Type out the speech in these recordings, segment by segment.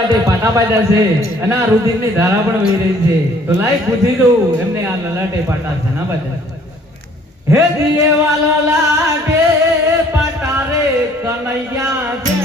લલાટે પાટા છે. અને આ રુધિરની ધારા પણ વહી રહી છે. તો લાઈ પૂછી દઉં, એમને આ લલાટે પાટા છે ના બાજા હે દિલે વાલા લાટે પાટા રે કનૈયા છે.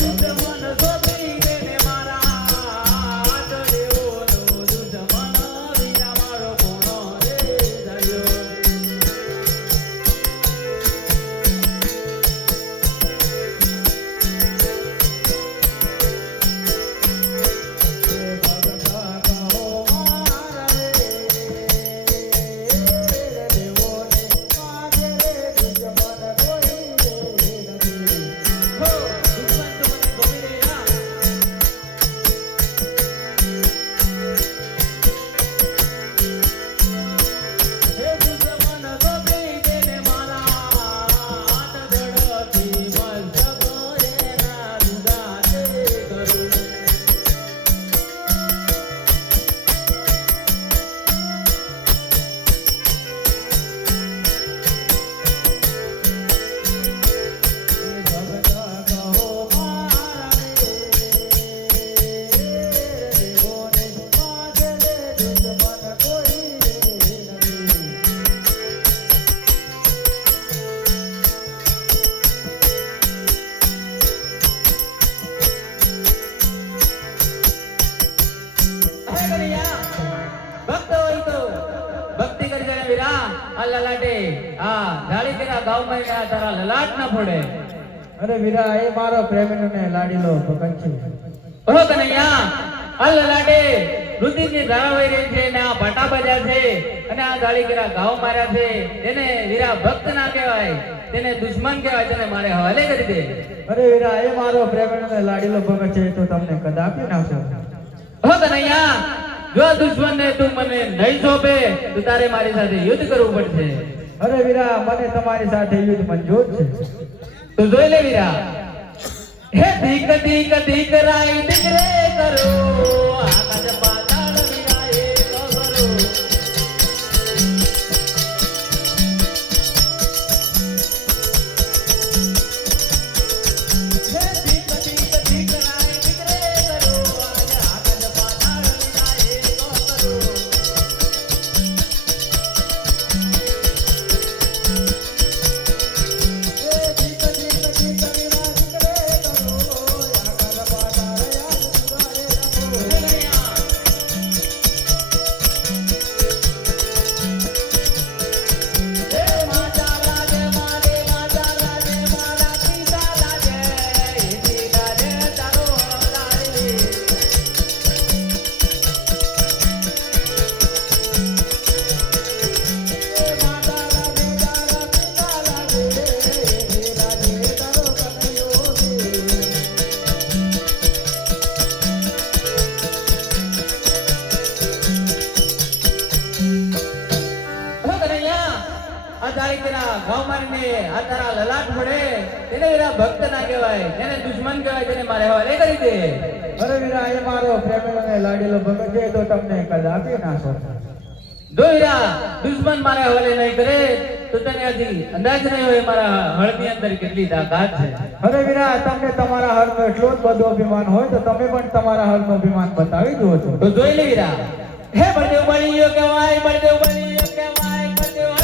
Yeah. ઝાડીના ગામમાં ગયા તારા લલાટ ના પડે. અરે વીરા એ મારો પ્રેમીને લાડીલો ભકંચી ઓહો કનૈયા અલ લાડે રુધિરની ધારા વહી રહી છે અને આ ભાટા બજાર છે અને આ ગાળીગીરા ઘાવ માર્યા છે. તેને વીરા ભક્ત ના કહેવાય તેને દુશ્મન કહેવાય તેને મારે હવાલે કરી દે. અરે વીરા એ મારો પ્રેમીને લાડીલો ભગત છે તો તમને કદાપી નાખો. હો કનૈયા જો દુશ્મન ને તું મને નહીં સોંપે તો તારે મારી સાથે યુદ્ધ કરવું પડશે. અરે વીરા, મને તમારી સાથે યુદ્ધ મંજૂર છે. તો જોઈ લે વીરા. હે દીક દીક દીક રાઈ દીકરે કરો. ચાલાક મળે તેને એના ભક્ત ના કહેવાય તેને દુશ્મન કહેવાય તેને મારે હવાલે કરી દે. અરે વીરા એ મારો પ્રેમીનો ને લાડેલો ભગત છે તો તમને કદ આપી નાખો જો દુશ્મન મારે હવાલે નહીં કરે તો તને હજી અંદાજ નહીં હોય મારા હળની અંદર કેટલી તાકાત છે. અરે વીરા તમને તમારા હળ નો એટલો જ બધો અભિમાન હોય તો તમે પણ તમારા હળ નો અભિમાન બતાવી દો છો. તો જોઈ લે વીરા. હે બળદેવ બળિયો કહેવાય બળદેવ બળિયો કહેવાય બળદેવ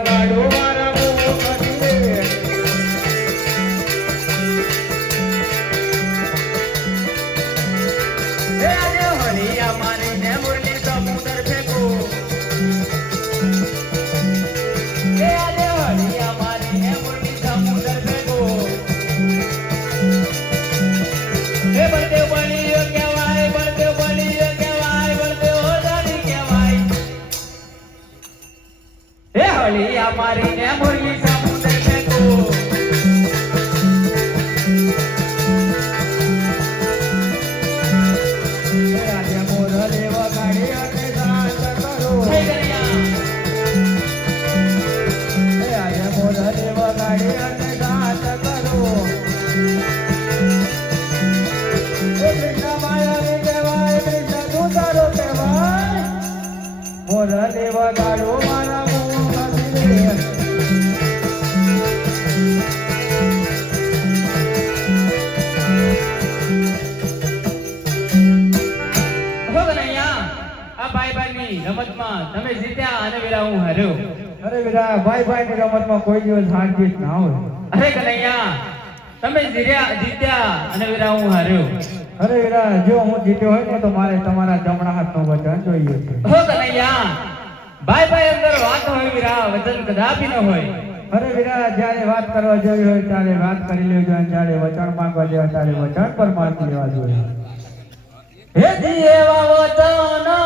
ಜಗಳಗಾಡೋ હાર્યો અરે બેટા ભાઈ ભાઈ ની રમતમાં કોઈ દિવસ હાર જીત ના હોય. અરે કનૈયા તમે જીર્યા જીત્યા અને બેટા હું હાર્યો. અરે બેટા જો હું જીત્યો હોય ને તો મારે તમારા જમણા હાથનું વચન જોઈએ છે. હો કનૈયા ભાઈ ભાઈ અંદર વાત હોય વીરા વચન કદાપી ન હોય. અરે વીરા જ્યારે વાત કરવા જેવી હોય ત્યારે વાત કરી લેજો અને જ્યારે વચન માંગવા જેવા ત્યારે વચન પર માંગી લેવા જોઈએ. હે જીએવા વચન.